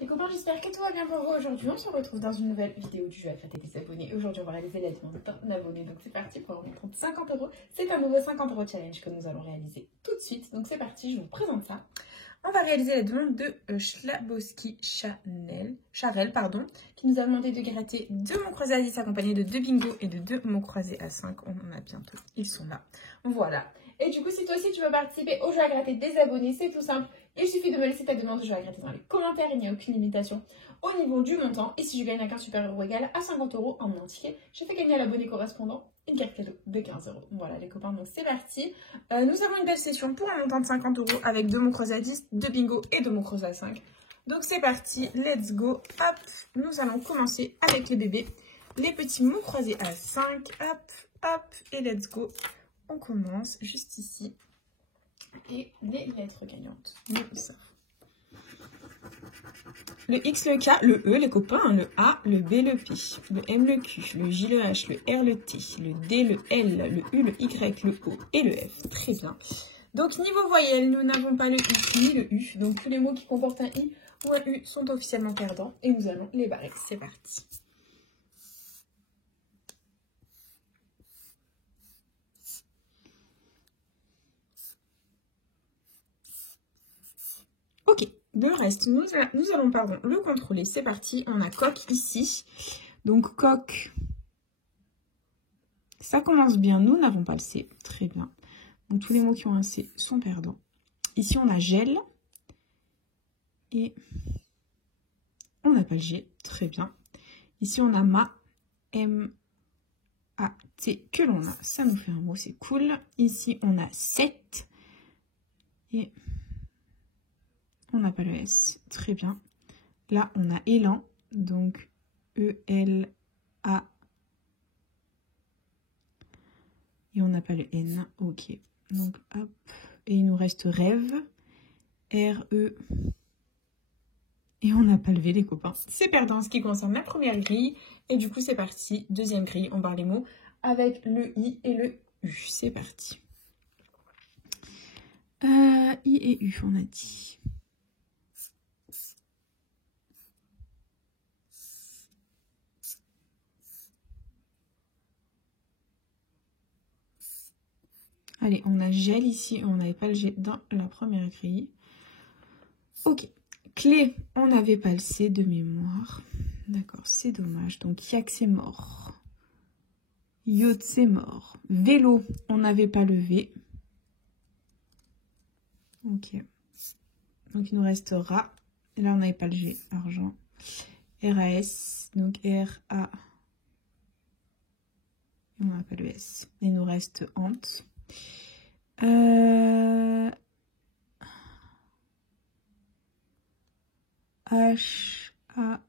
Les copains, j'espère que tout va bien pour vous aujourd'hui. On se retrouve dans une nouvelle vidéo du jeu à gratter des abonnés. Aujourd'hui, on va réaliser la demande d'un abonné. Donc c'est parti pour un compte 50 €. C'est un nouveau 50 € challenge que nous allons réaliser tout de suite. Donc c'est parti, je vous présente ça. On va réaliser la demande de Schlabowski Charel, qui nous a demandé de gratter 2 mots croisés à 10 accompagnés de 2 bingo et de 2 mots croisés à 5. On en a bientôt, ils sont là. Voilà. Et du coup, si toi aussi tu veux participer au jeu à gratter des abonnés, c'est tout simple. Il suffit de me laisser ta demande de jeu à gratter dans les commentaires. Il n'y a aucune limitation au niveau du montant. Et si je gagne un supérieur ou égal à 50 € en mon ticket, je fais gagner à l'abonné correspondant une carte cadeau de 15 €. Voilà les copains, donc c'est parti. Nous avons une belle session pour un montant de 50 € avec 2 mots croisés à 10, 2 bingo et 2 mots croisés à 5. Donc c'est parti, let's go. Hop, nous allons commencer avec les bébés. Les petits mots croisés à 5. Hop, hop, et let's go. On commence juste ici. Et les lettres gagnantes. Nous savons. Le X, le K, le E, les copains, le A, le B, le P, le M, le Q, le J, le H, le R, le T, le D, le L, le U, le Y, le O et le F. Très bien. Donc, niveau voyelle, nous n'avons pas le I ni le U. Donc, tous les mots qui comportent un I ou un U sont officiellement perdants. Et nous allons les barrer. C'est parti. Ok, le reste, nous allons le contrôler. C'est parti, on a coq ici. Donc coq, ça commence bien. Nous n'avons pas le C, très bien. Donc tous les mots qui ont un C sont perdants. Ici, on a gel. Et on n'a pas le G, très bien. Ici, on a ma, M-A-T, que l'on a. Ça nous fait un mot, c'est cool. Ici, on a 7. Et on n'a pas le S, très bien. Là, on a élan, donc E-L-A. Et on n'a pas le N, ok. Donc, hop. Et il nous reste rêve, R-E. Et on n'a pas le V, les copains. C'est perdant en ce qui concerne la première grille. Et du coup, c'est parti. Deuxième grille, on barre les mots avec le I et le U. C'est parti. I et U, on a dit. Allez, on a gel ici, on n'avait pas le G dans la première grille. Ok. Clé, on n'avait pas le C de mémoire. D'accord, c'est dommage. Donc, yak, c'est mort. Yacht, c'est mort. Vélo, on n'avait pas le V. Ok. Donc, il nous reste rat. Et là, on n'avait pas le G, argent. RAS, donc R-A. On n'a pas le S. Il nous reste hante. H, A,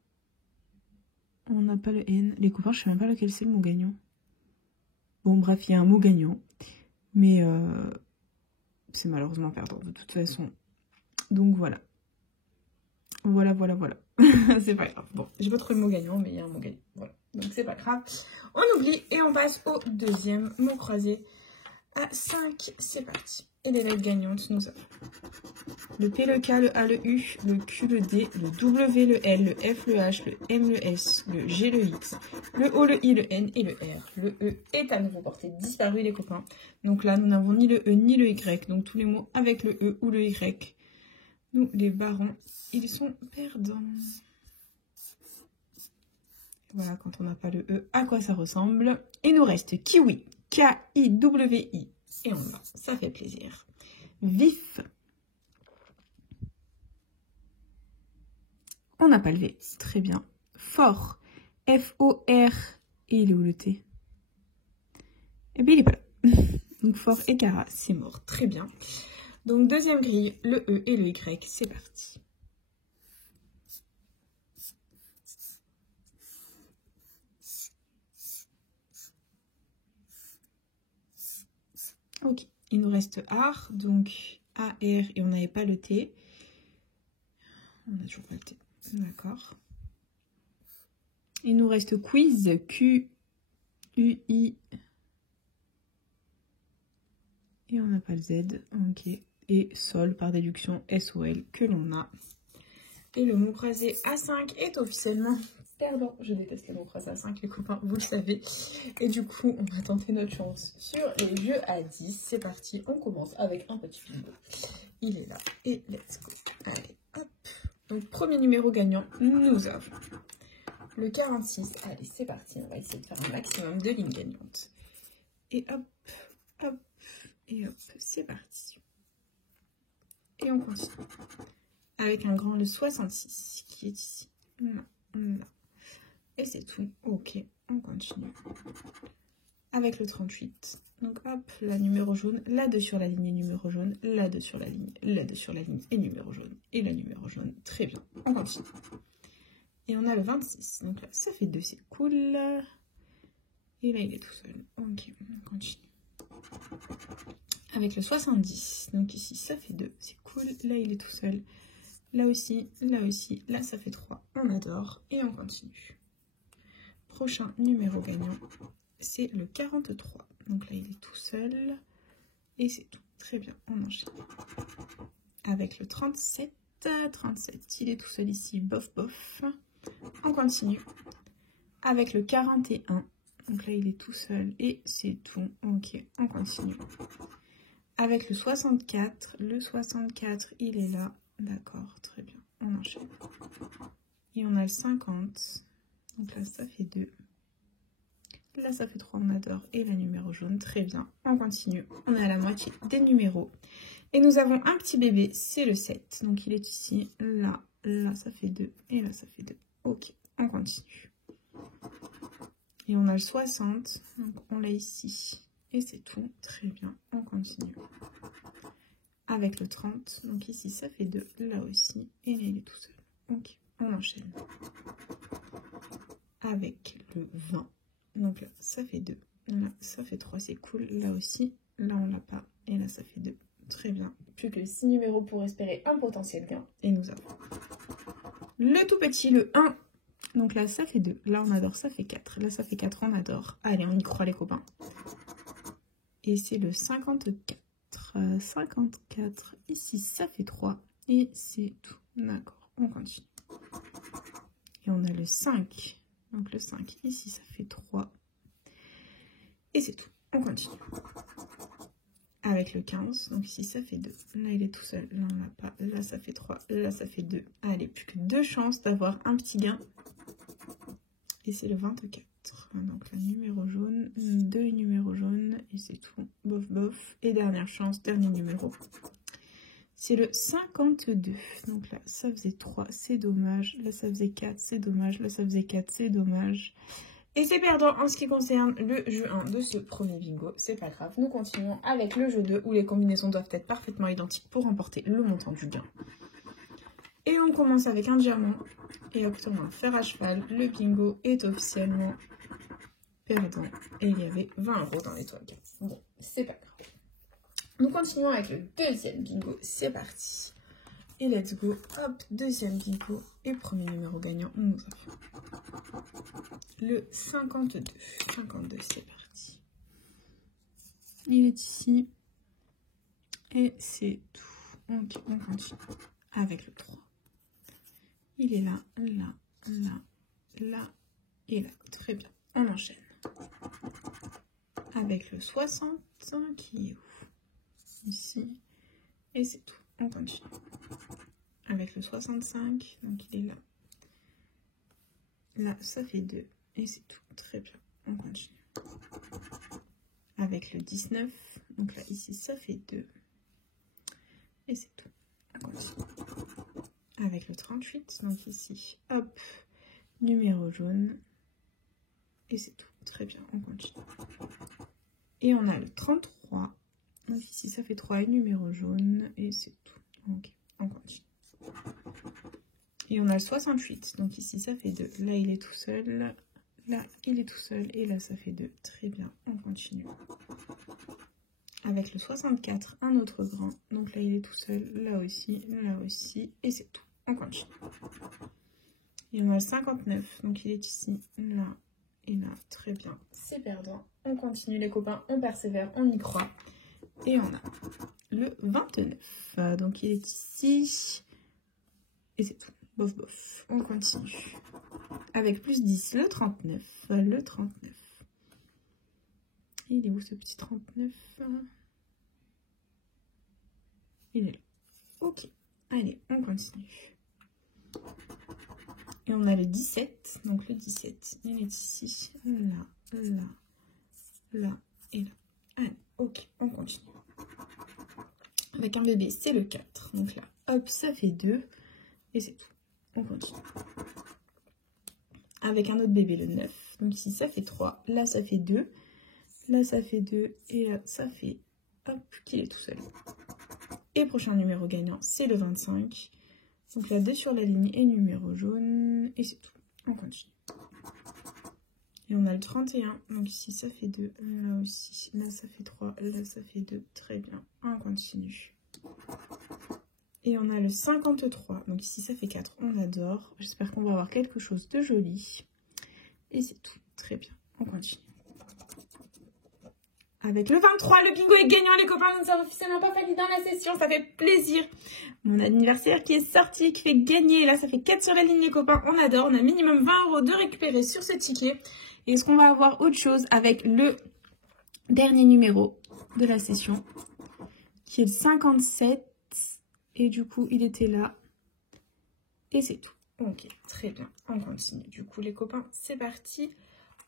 on n'a pas le N. Les copains, je ne sais même pas lequel c'est le mot gagnant. Bon, bref, il y a un mot gagnant. Mais c'est malheureusement perdant de toute façon. Donc voilà. Voilà. C'est pas grave. Bon, j'ai pas trouvé le mot gagnant, mais il y a un mot gagnant. Voilà. Donc c'est pas grave. On oublie et on passe au deuxième mot croisé à 5. C'est parti. Et les lettres gagnantes, nous avons le P, le K, le A, le U, le Q, le D, le W, le L, le F, le H, le M, le S, le G, le X, le O, le I, le N et le R. Le E est à nouveau porté disparu, les copains. Donc là, nous n'avons ni le E ni le Y. Donc tous les mots avec le E ou le Y, nous les barrons. Ils sont perdants. Voilà, quand on n'a pas le E, à quoi ça ressemble. Il nous reste kiwi, K-I-W-I. Et on va, ça fait plaisir. Vif. On n'a pas le V, très bien. Fort, F-O-R. Et il est où le T? Eh bien, il n'est pas là. Donc, fort et cara, c'est mort, très bien. Donc, deuxième grille, le E et le Y, c'est parti. Ok, il nous reste art, donc A-R, et on n'avait pas le T. On n'a toujours pas le T, d'accord. Il nous reste quiz, Q-U-I. Et on n'a pas le Z, ok. Et sol, par déduction, S-O-L, que l'on a. Et le mot croisé à 5 est officiellement perdant. Je déteste le mot croisé à 5, les copains, vous le savez. Et du coup, on va tenter notre chance sur les jeux à 10. C'est parti, on commence avec un petit bingo. Il est là et let's go. Allez, hop. Donc, premier numéro gagnant, nous avons le 46. Allez, c'est parti, on va essayer de faire un maximum de lignes gagnantes. Et hop, hop, et hop, c'est parti. Et on continue. Avec un grand, le 66, qui est ici. Là, là. Et c'est tout. Ok, on continue. Avec le 38. Donc hop, la numéro jaune, la 2 sur la ligne et numéro jaune, la 2 sur la ligne, la 2 sur la ligne et numéro jaune, et la numéro jaune. Très bien, on continue. Et on a le 26. Donc là, ça fait 2, c'est cool. Et là, il est tout seul. Ok, on continue. Avec le 70. Donc ici, ça fait 2, c'est cool. Là, il est tout seul. Là aussi, là ça fait 3, on adore et on continue. Prochain numéro gagnant, c'est le 43. Donc là il est tout seul et c'est tout. Très bien, on enchaîne. Avec le 37, 37, il est tout seul ici, bof bof. On continue. Avec le 41, donc là il est tout seul et c'est tout. Ok, on continue. Avec le 64, il est là. D'accord, très bien, on enchaîne. Et on a le 50, donc là ça fait 2. Là ça fait 3, on adore. Et la numéro jaune, très bien, on continue. On est à la moitié des numéros. Et nous avons un petit bébé, c'est le 7. Donc il est ici, là, là ça fait 2. Et là ça fait 2. Ok, on continue. Et on a le 60, donc on l'a ici. Et c'est tout, très bien, on continue. Avec le 30, donc ici ça fait 2, là aussi, et là il est tout seul. Ok, on enchaîne. Avec le 20, donc là ça fait 2, là ça fait 3, c'est cool, là aussi, là on l'a pas, et là ça fait 2. Très bien, plus que 6 numéros pour espérer un potentiel gain, et nous avons le tout petit, le 1, donc là ça fait 2, là on adore, ça fait 4, là ça fait 4, on adore, allez on y croit les copains. Et c'est le 54. 54, ici ça fait 3 et c'est tout, d'accord, on continue. Et on a le 5, donc le 5, ici ça fait 3 et c'est tout, on continue. Avec le 15, donc ici ça fait 2, là il est tout seul, là on l'a pas, là ça fait 3, là ça fait 2, allez, plus que 2 chances d'avoir un petit gain. Et c'est le 24. Donc la numéro jaune, 2 numéros jaunes, et c'est tout. Bof bof. Et dernière chance, dernier numéro. C'est le 52. Donc là, ça faisait 3, c'est dommage. Là, ça faisait 4, c'est dommage. Là, ça faisait 4, c'est dommage. Et c'est perdant en ce qui concerne le jeu 1 de ce premier bingo. C'est pas grave. Nous continuons avec le jeu 2 où les combinaisons doivent être parfaitement identiques pour remporter le montant du gain. Et on commence avec un diamant et obtenant un fer à cheval. Le bingo est officiellement perdant. Et il y avait 20 € dans l'étoile. Bon, c'est pas grave. Nous continuons avec le deuxième bingo. C'est parti. Et let's go. Hop, deuxième bingo. Et premier numéro gagnant, nous avons le 52. 52, c'est parti. Il est ici. Et c'est tout. Ok, on continue avec le 3. Il est là, là, là, là et là. Très bien. On enchaîne. Avec le 60 qui est où? Ici. Et c'est tout. On continue. Avec le 65, donc il est là. Là, ça fait 2. Et c'est tout. Très bien. On continue. Avec le 19, donc là, ici, ça fait 2. Et c'est tout. On continue. Avec le 38, donc ici, hop, numéro jaune. Et c'est tout. Très bien, on continue. Et on a le 33. Donc ici, ça fait 3 et numéro jaune. Et c'est tout. Ok, on continue. Et on a le 68. Donc ici, ça fait 2. Là, il est tout seul. Là, il est tout seul. Et là, ça fait 2. Très bien, on continue. Avec le 64, un autre grand. Donc là, il est tout seul. Là aussi, et c'est tout. On continue. Et on a le 59. Donc il est ici, là et là. Très bien. C'est perdant. On continue les copains. On persévère. On y croit. Et on a le 29. Donc il est ici. Et c'est tout. Bof, bof. On continue. Avec plus 10, le 39. Le 39. Il est où ce petit 39? Il est là. Ok. Allez, on continue. Et on a le 17. Donc le 17, il est ici. Là, là, là et là. Allez, ok, on continue. Avec un bébé, c'est le 4. Donc là, hop, ça fait 2. Et c'est tout. On continue. Avec un autre bébé, le 9. Donc ici, ça fait 3. Là, ça fait 2. Là, ça fait 2. Et là, ça fait... Hop, qu'il est tout seul. Et prochain numéro gagnant, c'est le 25. Donc là, 2 sur la ligne et numéro jaune. Et c'est tout. On continue. Et on a le 31. Donc ici, ça fait 2. Là aussi. Là, ça fait 3. Là, ça fait 2. Très bien. On continue. Et on a le 53. Donc ici, ça fait 4. On adore. J'espère qu'on va avoir quelque chose de joli. Et c'est tout. Très bien. On continue. Avec le 23, le bingo est gagnant, les copains. Nous ne sommes officiellement pas faillis dans la session. Ça fait plaisir. Mon anniversaire qui est sorti, qui fait gagner. Là, ça fait 4 sur la ligne, les copains. On adore. On a minimum 20 € de récupérer sur ce ticket. Et est-ce qu'on va avoir autre chose avec le dernier numéro de la session, qui est le 57. Et du coup, il était là. Et c'est tout. Ok, très bien. On continue. Du coup, les copains, c'est parti.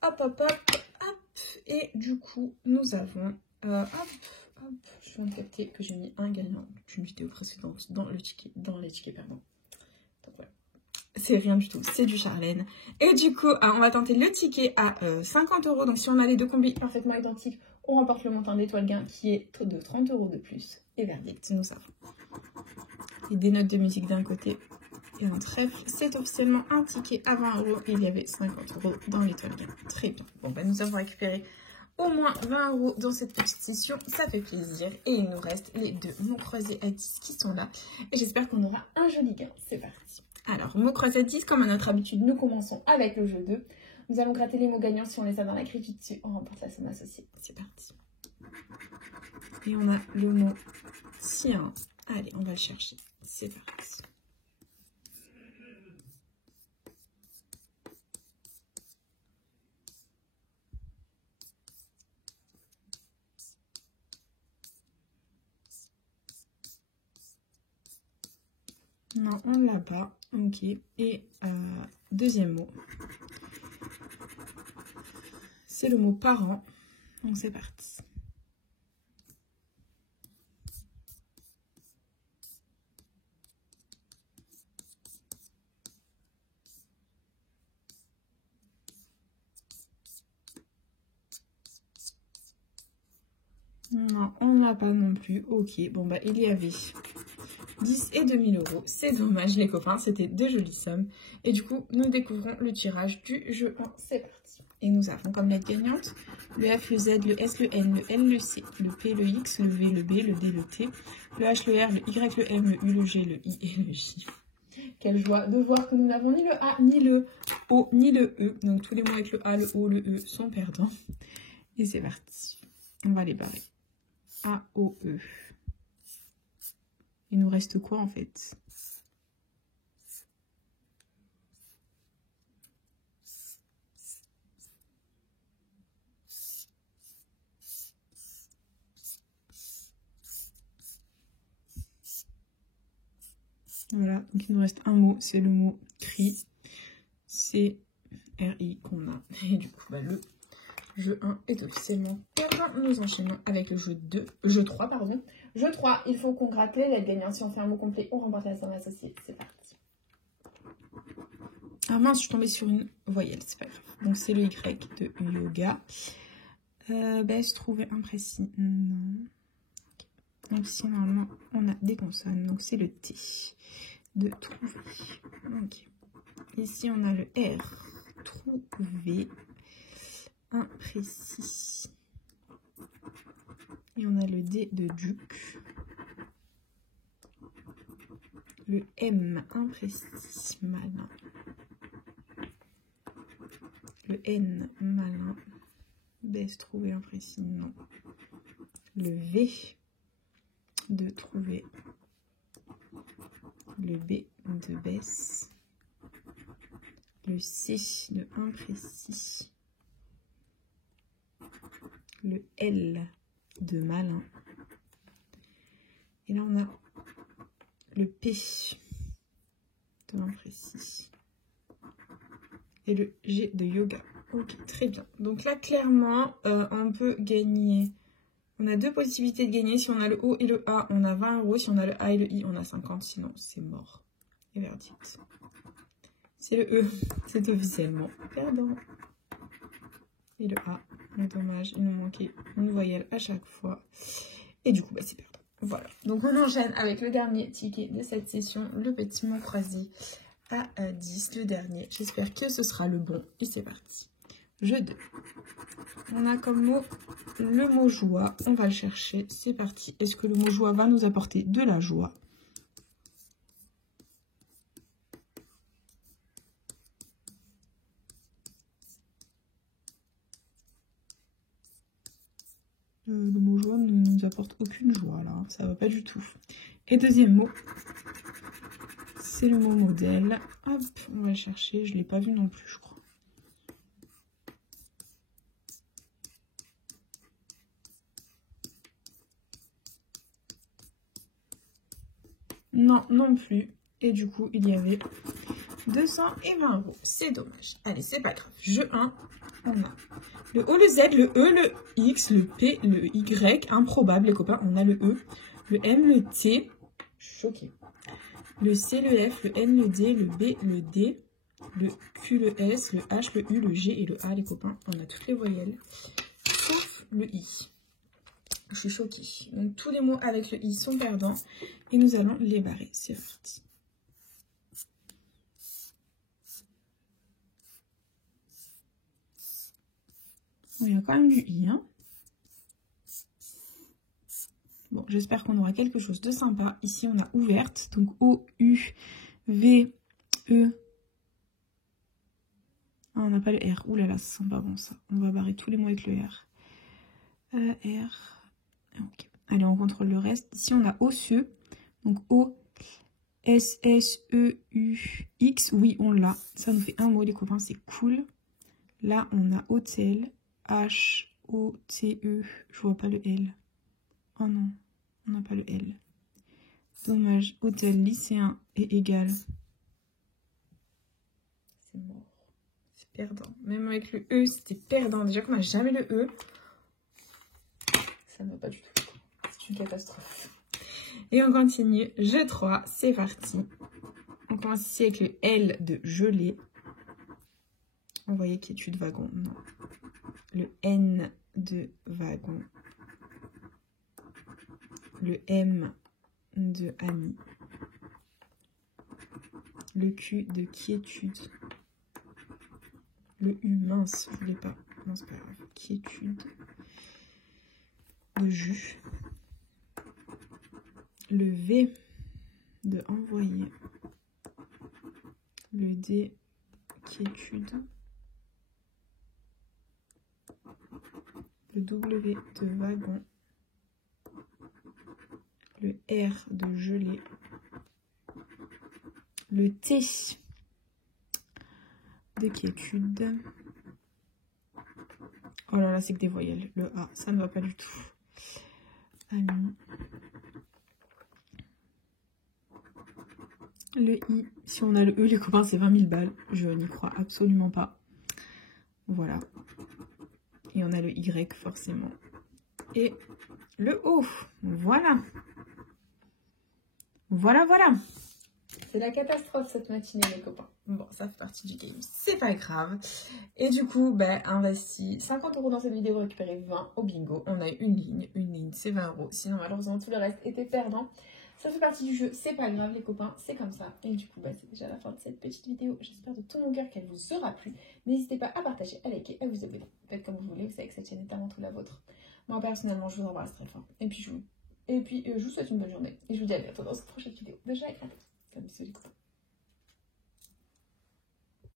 Hop, hop, hop, hop. Et du coup, nous avons... hop, hop. Je viens de capter que j'ai mis un gagnant d'une vidéo précédente dans les tickets, pardon. Donc voilà. C'est rien du tout, c'est du Charlène. Et du coup, on va tenter le ticket à 50 €. Donc si on a les deux combis parfaitement identiques, on remporte le montant d'étoile gain qui est de 30 € de plus. Et verdict, nous avons. Et des notes de musique d'un côté et un trèfle. C'est officiellement un ticket à 20 €. Et il y avait 50 € dans l'étoile gain. Très bien. Bon, bah, nous avons récupéré au moins 20 € dans cette petite session. Ça fait plaisir. Et il nous reste les deux mots croisés à 10 qui sont là. Et j'espère qu'on aura un joli gain. C'est parti. Alors, mots croisés à 10, comme à notre habitude, nous commençons avec le jeu 2. Nous allons gratter les mots gagnants. Si on les a dans la critique dessus, on remporte la somme associée. C'est parti. Et on a le mot sien. Allez, on va le chercher. C'est parti. Non, on ne l'a pas. Ok. Et deuxième mot. C'est le mot parent. Donc c'est parti. Non, on ne l'a pas non plus. Ok, bon bah il y avait 10 et 2000 €. C'est dommage les copains, c'était de jolies sommes. Et du coup, nous découvrons le tirage du jeu 1. C'est parti. Et nous avons comme lettre gagnante le F, le Z, le S, le N, le L, le C, le P, le X, le V, le B, le D, le T, le H, le R, le Y, le M, le U, le G, le I et le J. Quelle joie de voir que nous n'avons ni le A, ni le O, ni le E. Donc tous les mots avec le A, le O, le E sont perdants. Et c'est parti. On va les barrer. A, O, E. Il nous reste quoi en fait? Voilà, donc il nous reste un mot, c'est le mot cri. C-R-I qu'on a. Et du coup, bah, le jeu 1 est officiellement terminé. Nous enchaînons avec le jeu 3, pardon. Jeu 3, il faut qu'on gratte les lettres gagnantes. Si on fait un mot complet, on remporte la somme associée. C'est parti. Ah mince, je suis tombée sur une voyelle, c'est pas grave. Donc c'est le Y de yoga. Baisse, trouver, imprécis. Non. Okay. Donc ici, normalement, on a des consonnes. Donc c'est le T de trouver. Ok. Ici, on a le R. Trouver. Imprécis. Et on a le D de duc. Le M, imprécis, malin. Le N, malin. Baisse, trouver, imprécis, non. Le V de trouver. Le B de baisse. le C de imprécis, le L de malin, et là on a le P de imprécis et le G de yoga. Ok, très bien. Donc là, clairement, on peut gagner. On a deux possibilités de gagner. Si on a le O et le A, on a 20 €. Si on a le A et le I, on a 50. Sinon, c'est mort. Et verdict. C'est le E. C'est officiellement perdant. Et le A. Mais dommage, il nous manquait une voyelle à chaque fois. Et du coup, bah, c'est perdant. Voilà. Donc, on enchaîne avec le dernier ticket de cette session. Le petit mot croisé à 10. Le dernier. J'espère que ce sera le bon. Et c'est parti. Jeu 2. On a comme mot le mot joie. On va le chercher. C'est parti. Est-ce que le mot joie va nous apporter de la joie? Le mot joie ne nous apporte aucune joie là. Ça va pas du tout. Et deuxième mot, c'est le mot modèle. Hop, on va le chercher. Je ne l'ai pas vu non plus, je crois. Non, non plus. Et du coup, il y avait 220 €. C'est dommage. Allez, c'est pas grave. Jeu 1, on a le O, le Z, le E, le X, le P, le Y. Improbable, les copains. On a le E, le M, le T. Choqué. Le C, le F, le N, le D, le B, le D. Le Q, le S, le H, le U, le G et le A, les copains. On a toutes les voyelles. Sauf le I. Je suis choquée. Donc, tous les mots avec le I sont perdants. Et nous allons les barrer. C'est parti. Bon, il y a quand même du I. Hein. Bon, j'espère qu'on aura quelque chose de sympa. Ici, on a ouverte. Donc, O, U, V, E. Ah, on n'a pas le R. Ouh là là, ça sent pas bon ça. On va barrer tous les mots avec le R. R. Ok. Allez, on contrôle le reste. Ici, on a osseux. Donc, O, S, S, E, U, X. Oui, on l'a. Ça nous fait un mot, les copains. C'est cool. Là, on a hôtel. H, O, T, E. Je vois pas le L. Oh non, on n'a pas le L. Dommage. Hôtel, lycéen et égal. C'est mort. C'est perdant. Même avec le E, c'était perdant. Déjà qu'on n'a jamais le E. Ça ne va pas du tout. C'est une catastrophe. Et on continue. Jeu 3, c'est parti. On commence ici avec le L de gelée. On voyait quiétude wagon. Non. Le N de wagon. Le M de ami. Le Q de quiétude. Le U, mince, je voulais pas. Non, c'est pas grave. Quiétude. De jus. Le V de envoyer. Le D, quiétude. Le W de wagon. Le R de gelée. Le T de quiétude. Oh là là, c'est que des voyelles. Le A, ça ne va pas du tout. Ami. Le I, si on a le E, les copains, c'est 20 000 balles. Je n'y crois absolument pas. Voilà. Et on a le Y, forcément. Et le O. Voilà. Voilà, voilà. C'est la catastrophe cette matinée, les copains. Bon, ça fait partie du game. C'est pas grave. Et du coup, ben, investi 50 € dans cette vidéo, récupérer 20 au bingo. On a une ligne. Une ligne, c'est 20 €. Sinon, malheureusement, tout le reste était perdant. Ça fait partie du jeu. C'est pas grave, les copains. C'est comme ça. Et du coup, ben, c'est déjà la fin de cette petite vidéo. J'espère de tout mon cœur qu'elle vous aura plu. N'hésitez pas à partager, à liker, à vous abonner. Faites comme vous voulez. Vous savez que cette chaîne est avant tout la vôtre. Moi, personnellement, je vous embrasse très fort. Et puis, je vous souhaite une bonne journée. Et je vous dis à bientôt dans cette prochaine vidéo de Jacques. Comme bisous, les copains.